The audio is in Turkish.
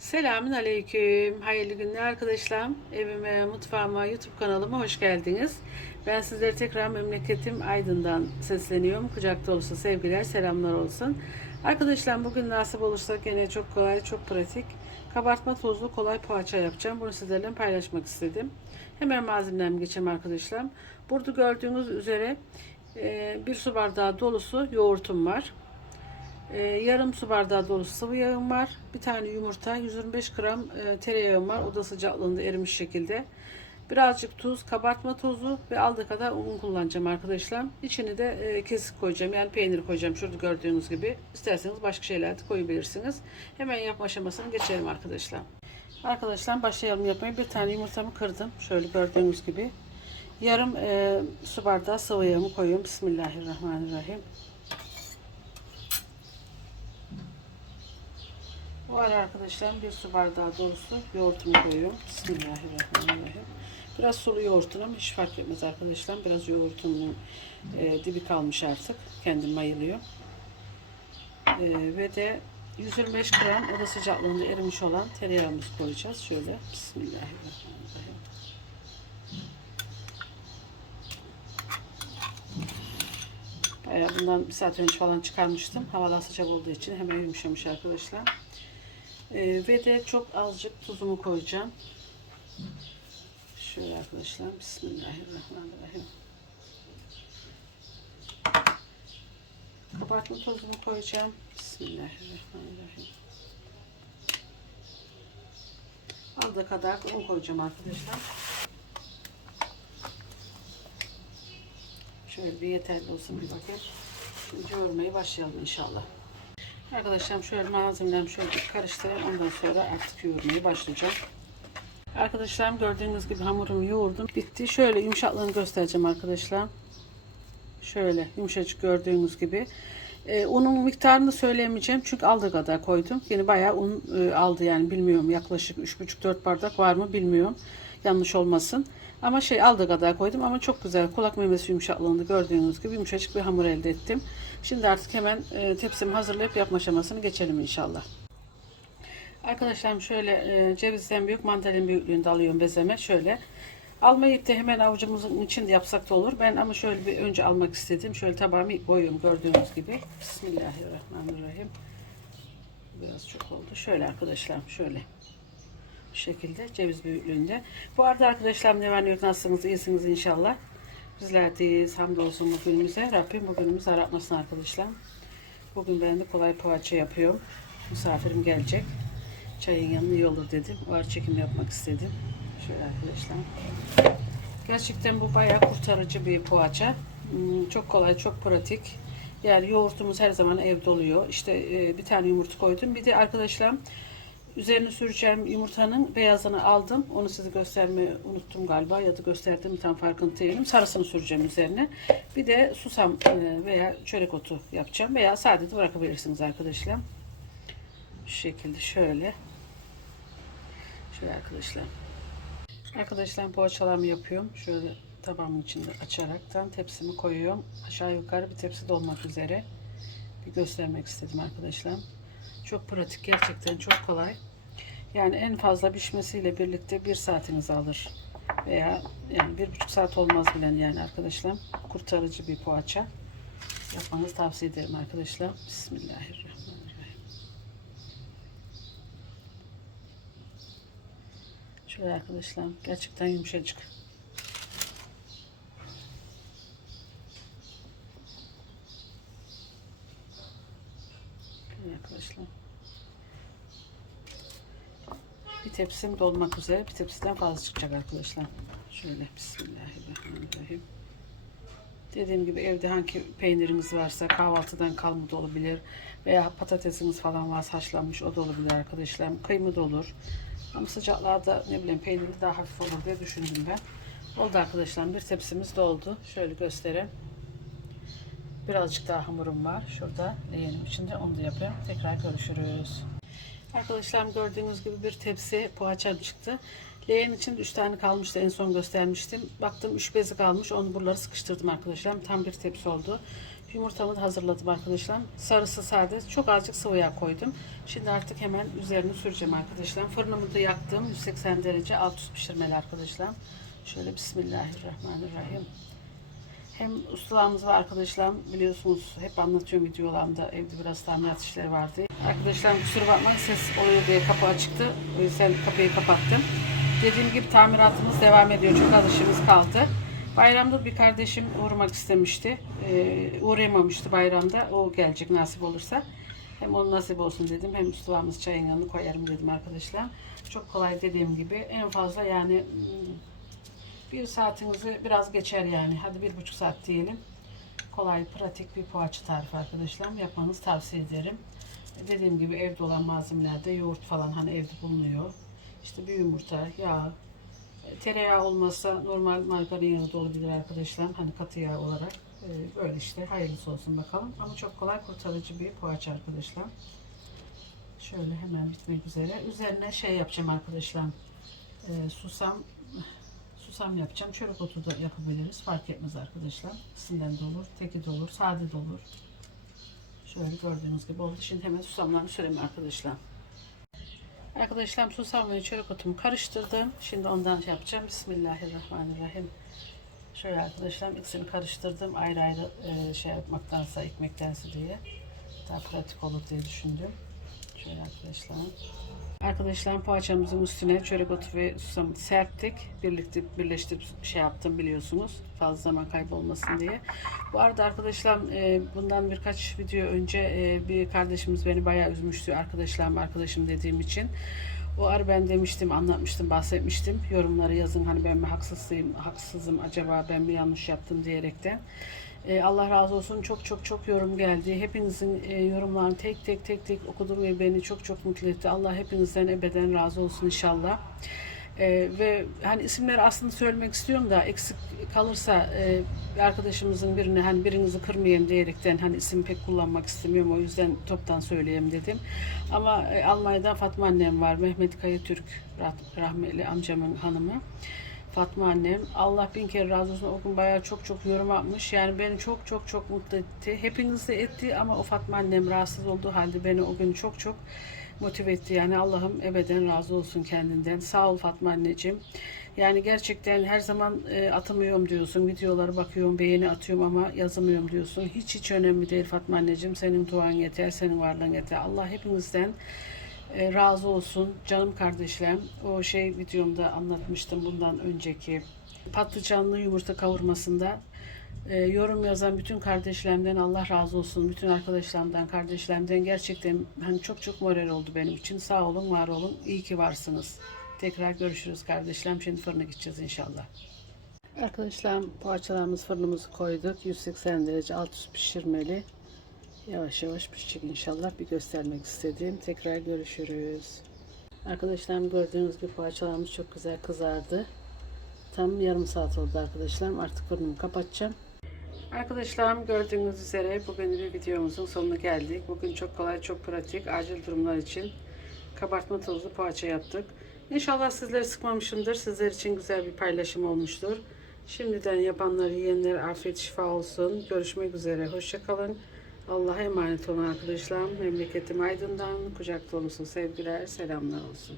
Selamün Aleyküm. Hayırlı günler arkadaşlar. Evime, mutfağıma, YouTube kanalıma hoş geldiniz. Ben sizlere tekrar memleketim Aydın'dan sesleniyorum. Kucak dolusu sevgiler, selamlar olsun. Arkadaşlar bugün nasip olursa gene çok kolay, çok pratik. Kabartma tozlu kolay poğaça yapacağım. Bunu sizlerle paylaşmak istedim. Hemen malzemelerime geçeyim arkadaşlar. Burada gördüğünüz üzere e, bir su bardağı dolusu yoğurtum var. Ee, yarım su bardağı dolusu sıvı yağım var. Bir tane yumurta, 125 gram e, tereyağım var. Oda sıcaklığında erimiş şekilde. Birazcık tuz, kabartma tozu ve aldığı kadar un kullanacağım arkadaşlar. İçini de e, kesik koyacağım. Yani peynir koyacağım. Şurada gördüğünüz gibi. İsterseniz başka şeyler de koyabilirsiniz. Hemen yapma aşamasını geçelim arkadaşlar. Arkadaşlar başlayalım yapmaya. Bir tane yumurtamı kırdım. Şöyle gördüğünüz gibi. Yarım e, su bardağı sıvı yağımı koyuyorum. Bismillahirrahmanirrahim. Bu ara arkadaşlar bir su bardağı dolusu yoğurtumu koyuyorum. Bismillahirrahmanirrahim. Biraz sulu yoğurtun ama hiç fark etmez arkadaşlar. Biraz yoğurtumun e, dibi kalmış artık. Kendim mayılıyor. E, ve de 125 gram oda sıcaklığında erimiş olan tereyağımızı koyacağız. Şöyle Bismillahirrahmanirrahim. Bundan bir saat önce falan çıkarmıştım. Havalar sıcak olduğu için hemen yumuşamış arkadaşlar. Ee, ve de çok azıcık tuzumu koyacağım. Şöyle arkadaşlar. Bismillahirrahmanirrahim. Kabartma tozumu koyacağım. Bismillahirrahmanirrahim. Aldığı kadar un koyacağım arkadaşlar. Şöyle bir yeterli olsun bir bakayım. Şimdi yoğurmaya başlayalım inşallah. Arkadaşlar şöyle malzemelerimi şöyle karıştırayım. Ondan sonra artık yoğurmaya başlayacağım. Arkadaşlarım gördüğünüz gibi hamurumu yoğurdum. Bitti. Şöyle yumuşaklığını göstereceğim arkadaşlar. Şöyle yumuşacık gördüğünüz gibi. Ee, unun miktarını söyleyemeyeceğim çünkü aldığı kadar koydum. Yine bayağı un e, aldı yani bilmiyorum yaklaşık 3,5-4 bardak var mı bilmiyorum. Yanlış olmasın. Ama şey aldığı kadar koydum ama çok güzel kulak memesi yumuşaklığında gördüğünüz gibi yumuşacık bir hamur elde ettim. Şimdi artık hemen e, tepsimi hazırlayıp yapma aşamasını geçelim inşallah. Arkadaşlarım şöyle e, cevizden büyük mandalin büyüklüğünde alıyorum bezeme. Şöyle almayıp da hemen avucumuzun içinde yapsak da olur. Ben ama şöyle bir önce almak istedim. Şöyle tabağımı koyuyorum gördüğünüz gibi. Bismillahirrahmanirrahim. Biraz çok oldu. Şöyle arkadaşlar şöyle. Şekilde ceviz büyüklüğünde. Bu arada arkadaşlar ne var ne yok nasılsınız iyisiniz inşallah. Bizler deyiz. Hamdolsun bugünümüze. Rabbim bugünümüzü aratmasın arkadaşlar. Bugün ben de kolay poğaça yapıyorum. Misafirim gelecek. Çayın yanında iyi olur dedim. Var çekim yapmak istedim. Şöyle arkadaşlar. Gerçekten bu bayağı kurtarıcı bir poğaça. Hmm, Çok kolay, çok pratik. Yani yoğurtumuz her zaman evde oluyor. İşte e, bir tane yumurta koydum. Bir de arkadaşlar üzerine süreceğim yumurtanın beyazını aldım. Onu size göstermeyi unuttum galiba ya da gösterdim tam farkında değilim. Sarısını süreceğim üzerine. Bir de susam e, veya çörek otu yapacağım veya sade de bırakabilirsiniz arkadaşlar. Şu şekilde şöyle. Şöyle arkadaşlar. Arkadaşlar poğaçalarımı yapıyorum. Şöyle tabağımın içinde açaraktan tepsimi koyuyorum. Aşağı yukarı bir tepsi dolmak üzere. Bir göstermek istedim arkadaşlar. Çok pratik gerçekten çok kolay. Yani en fazla pişmesiyle birlikte bir saatinizi alır. Veya yani bir buçuk saat olmaz bile yani arkadaşlar. Kurtarıcı bir poğaça. Yapmanızı tavsiye ederim arkadaşlar. Bismillahirrahmanirrahim. Şöyle arkadaşlar gerçekten yumuşacık. Şöyle arkadaşlar. Bir tepsim dolmak üzere. Bir tepsiden fazla çıkacak arkadaşlar. Şöyle Bismillahirrahmanirrahim. Dediğim gibi evde hangi peyniriniz varsa kahvaltıdan kalma da olabilir. Veya patatesiniz falan varsa haşlanmış o da olabilir arkadaşlar. Kıyma da olur. Ama sıcaklarda ne bileyim peynirli daha hafif olur diye düşündüm ben. Oldu arkadaşlar. Bir tepsimiz doldu. Şöyle göstereyim. Birazcık daha hamurum var. Şurada leğenim içinde onu da yapayım. Tekrar görüşürüz. Arkadaşlar gördüğünüz gibi bir tepsi poğaçam çıktı. Leğenin içinde 3 tane kalmıştı. En son göstermiştim. Baktım 3 bezi kalmış. Onu buraları sıkıştırdım arkadaşlar. Tam bir tepsi oldu. Yumurtamı da hazırladım arkadaşlar. Sarısı sade. Çok azıcık sıvı yağ koydum. Şimdi artık hemen üzerini süreceğim arkadaşlar. Fırınımı da yaktım. 180 derece alt üst pişirmeli arkadaşlar. Şöyle Bismillahirrahmanirrahim. Hem ustalığımız var arkadaşlar. Biliyorsunuz hep anlatıyorum videolarımda. Evde biraz tamirat işleri vardı. Arkadaşlar kusura bakmayın ses oluyor diye kapı açıktı. O yüzden kapıyı kapattım. Dediğim gibi tamiratımız devam ediyor. Çok az işimiz kaldı. Bayramda bir kardeşim uğramak istemişti. Ee, uğrayamamıştı bayramda. O gelecek nasip olursa. Hem onun nasip olsun dedim. Hem ustalığımız çayın yanına koyarım dedim arkadaşlar. Çok kolay dediğim gibi. En fazla yani hmm, bir saatinizi biraz geçer yani. Hadi bir buçuk saat diyelim. Kolay, pratik bir poğaça tarifi arkadaşlar. Yapmanızı tavsiye ederim. Dediğim gibi evde olan malzemelerde yoğurt falan hani evde bulunuyor. İşte bir yumurta, yağ, tereyağı olmazsa normal margarin yağı da olabilir arkadaşlar. Hani katı yağ olarak. E, Böyle işte hayırlısı olsun bakalım. Ama çok kolay kurtarıcı bir poğaça arkadaşlar. Şöyle hemen bitmek üzere. Üzerine şey yapacağım arkadaşlar. E, susam susam yapacağım. Çörek otu da yapabiliriz. Fark etmez arkadaşlar. İkisinden de olur. Teki de olur. Sade de olur. Şöyle gördüğünüz gibi oldu. Şimdi hemen susamlarını süreyim arkadaşlar. Arkadaşlar susam ve çörek otumu karıştırdım. Şimdi ondan şey yapacağım. Bismillahirrahmanirrahim. Şöyle arkadaşlar ikisini karıştırdım. Ayrı ayrı e, şey yapmaktansa, ekmektense diye. Daha pratik olur diye düşündüm. Şöyle arkadaşlar. Arkadaşlar poğaçamızın üstüne çörek otu ve susamı serptik. Birlikte birleştirip şey yaptım biliyorsunuz. Fazla zaman kaybolmasın diye. Bu arada arkadaşlar e, bundan birkaç video önce e, bir kardeşimiz beni bayağı üzmüştü. Arkadaşlarım arkadaşım dediğim için. O ara ben demiştim, anlatmıştım, bahsetmiştim. Yorumları yazın hani ben mi haksızlıyım, haksızım acaba ben mi yanlış yaptım diyerekten. E, Allah razı olsun çok çok çok yorum geldi. Hepinizin e, yorumlarını tek tek tek tek okudum ve beni çok çok mutlu etti. Allah hepinizden ebeden razı olsun inşallah. E, ve hani isimleri aslında söylemek istiyorum da eksik kalırsa e, arkadaşımızın birini hani birinizi kırmayayım diyerekten hani isim pek kullanmak istemiyorum. O yüzden toptan söyleyeyim dedim. Ama e, Almanya'dan Fatma annem var. Mehmet Kaya Türk rah- rahmetli amcamın hanımı. Fatma annem. Allah bin kere razı olsun. O gün bayağı çok çok yorum atmış. Yani beni çok çok çok mutlu etti. Hepiniz de etti ama o Fatma annem rahatsız olduğu halde beni o gün çok çok motive etti. Yani Allah'ım ebeden razı olsun kendinden. Sağ ol Fatma anneciğim. Yani gerçekten her zaman e, atamıyorum diyorsun. Videoları bakıyorum, beğeni atıyorum ama yazamıyorum diyorsun. Hiç hiç önemli değil Fatma anneciğim. Senin duan yeter, senin varlığın yeter. Allah hepinizden e, razı olsun canım kardeşlerim. O şey videomda anlatmıştım bundan önceki patlıcanlı yumurta kavurmasında e, yorum yazan bütün kardeşlerimden Allah razı olsun. Bütün arkadaşlarımdan, kardeşlerimden gerçekten hani çok çok moral oldu benim için. Sağ olun, var olun. İyi ki varsınız. Tekrar görüşürüz kardeşlerim. Şimdi fırına gideceğiz inşallah. Arkadaşlarım poğaçalarımız fırınımızı koyduk. 180 derece alt üst pişirmeli. Yavaş yavaş pişecek inşallah. Bir göstermek istediğim. Tekrar görüşürüz. Arkadaşlarım gördüğünüz gibi poğaçalarımız çok güzel kızardı. Tam yarım saat oldu arkadaşlarım. Artık fırınımı kapatacağım. Arkadaşlarım gördüğünüz üzere bugün bir videomuzun sonuna geldik. Bugün çok kolay, çok pratik, acil durumlar için kabartma tozlu poğaça yaptık. İnşallah sizleri sıkmamışımdır. Sizler için güzel bir paylaşım olmuştur. Şimdiden yapanlar, yiyenler afiyet şifa olsun. Görüşmek üzere. Hoşçakalın. Allah'a emanet olun arkadaşlar. Memleketim Aydın'dan kucak dolusu sevgiler, selamlar olsun.